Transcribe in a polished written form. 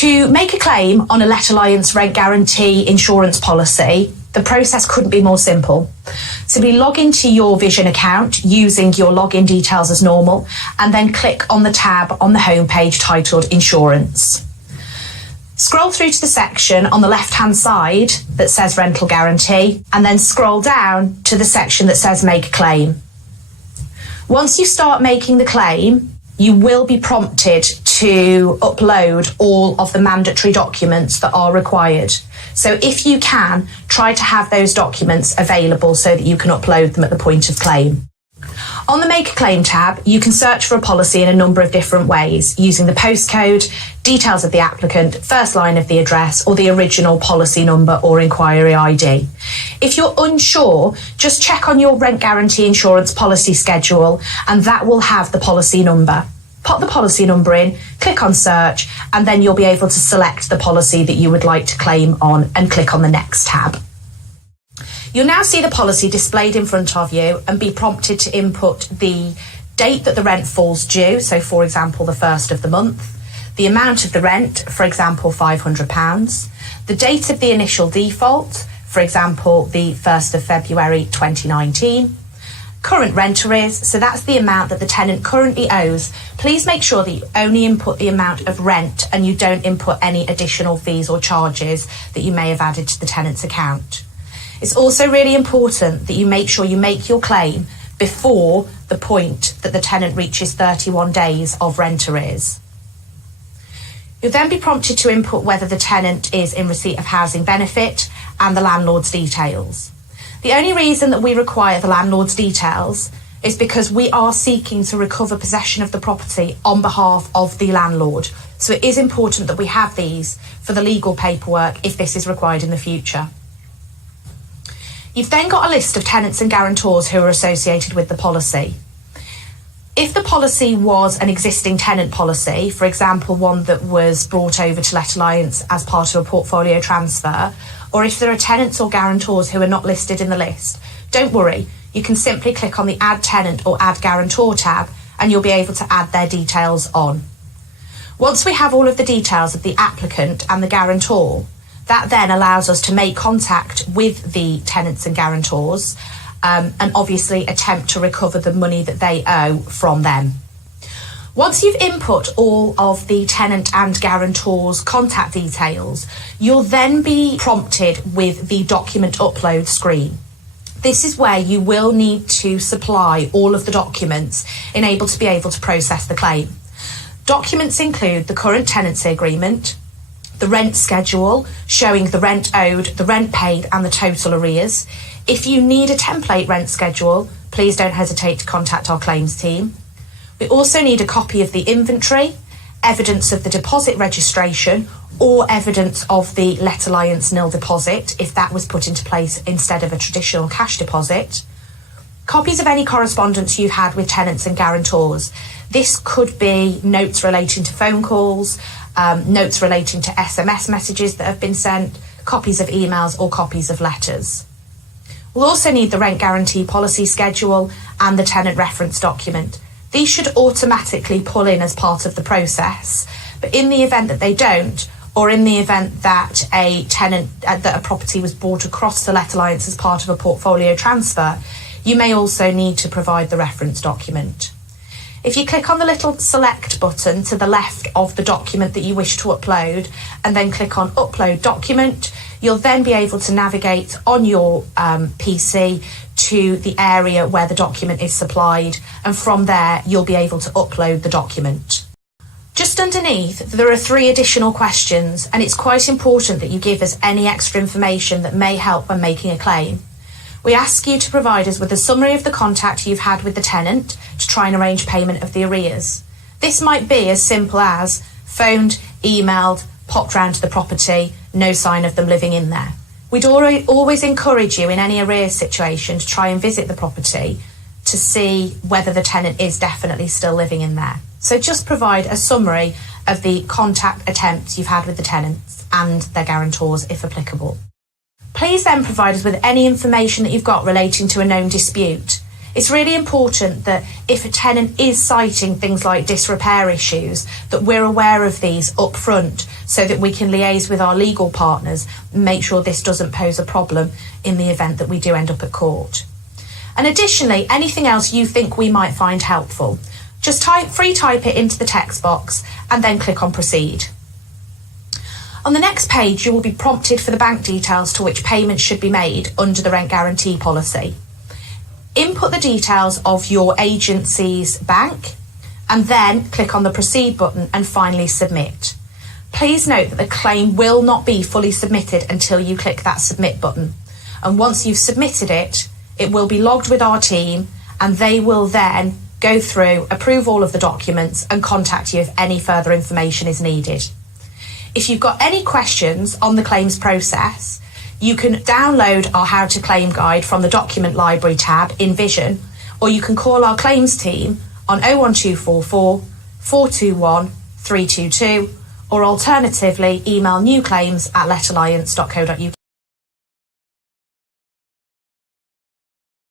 To make a claim on a Let Alliance rent guarantee insurance policy, the process couldn't be more simple. Simply log into your Vision account using your login details as normal, and then click on the tab on the homepage titled Insurance. Scroll through to the section on the left-hand side that says Rental Guarantee, and then scroll down to the section that says Make a Claim. Once you start making the claim, you will be prompted to upload all of the mandatory documents that are required. So if you can, try to have those documents available so that you can upload them at the point of claim. On the Make a Claim tab, you can search for a policy in a number of different ways, using the postcode, details of the applicant, first line of the address, or the original policy number or inquiry ID. If you're unsure, just check on your rent guarantee insurance policy schedule, and that will have the policy number. Pop the policy number in, click on search, and then you'll be able to select the policy that you would like to claim on and click on the next tab. You'll now see the policy displayed in front of you and be prompted to input the date that the rent falls due, so for example the first of the month, the amount of the rent, for example £500, the date of the initial default, for example the 1st of February 2019, current rent arrears, so that's the amount that the tenant currently owes. Please make sure that you only input the amount of rent and you don't input any additional fees or charges that you may have added to the tenant's account. It's also really important that you make sure you make your claim before the point that the tenant reaches 31 days of rent arrears. You'll then be prompted to input whether the tenant is in receipt of housing benefit and the landlord's details. The only reason that we require the landlord's details is because we are seeking to recover possession of the property on behalf of the landlord. So it is important that we have these for the legal paperwork if this is required in the future. You've then got a list of tenants and guarantors who are associated with the policy. If the policy was an existing tenant policy, for example, one that was brought over to Let Alliance as part of a portfolio transfer, or if there are tenants or guarantors who are not listed in the list, don't worry, you can simply click on the Add Tenant or Add Guarantor tab and you'll be able to add their details on. Once we have all of the details of the applicant and the guarantor, that then allows us to make contact with the tenants and guarantors and obviously attempt to recover the money that they owe from them. Once you've input all of the tenant and guarantor's contact details, you'll then be prompted with the document upload screen. This is where you will need to supply all of the documents in able to be able to process the claim. Documents include the current tenancy agreement, the rent schedule showing the rent owed, the rent paid and the total arrears. If you need a template rent schedule, please don't hesitate to contact our claims team. We also need a copy of the inventory, evidence of the deposit registration or evidence of the Let Alliance nil deposit if that was put into place instead of a traditional cash deposit. Copies of any correspondence you've had with tenants and guarantors. This could be notes relating to phone calls, notes relating to SMS messages that have been sent, copies of emails or copies of letters. We'll also need the rent guarantee policy schedule and the tenant reference document. These should automatically pull in as part of the process, but in the event that they don't, or in the event that a property was brought across to Let Alliance as part of a portfolio transfer, you may also need to provide the reference document. If you click on the little select button to the left of the document that you wish to upload and then click on upload document, you'll then be able to navigate on your PC to the area where the document is supplied, and from there you'll be able to upload the document. Just underneath there are 3 additional questions, and it's quite important that you give us any extra information that may help when making a claim. We ask you to provide us with a summary of the contact you've had with the tenant to try and arrange payment of the arrears. This might be as simple as phoned, emailed, popped round to the property, no sign of them living in there. We'd always encourage you in any arrears situation to try and visit the property to see whether the tenant is definitely still living in there. So just provide a summary of the contact attempts you've had with the tenants and their guarantors if applicable. Please then provide us with any information that you've got relating to a known dispute. It's really important that if a tenant is citing things like disrepair issues, that we're aware of these up front so that we can liaise with our legal partners and make sure this doesn't pose a problem in the event that we do end up at court. And additionally, anything else you think we might find helpful, just free type it into the text box and then click on proceed. On the next page, you will be prompted for the bank details to which payments should be made under the rent guarantee policy. Input the details of your agency's bank and then click on the proceed button and finally submit. Please note that the claim will not be fully submitted until you click that submit button. And once you've submitted it, it will be logged with our team and they will then go through, approve all of the documents and contact you if any further information is needed. If you've got any questions on the claims process, you can download our How to Claim guide from the document library tab in Vision, or you can call our claims team on 01244 421 322, or alternatively email newclaims@letalliance.co.uk.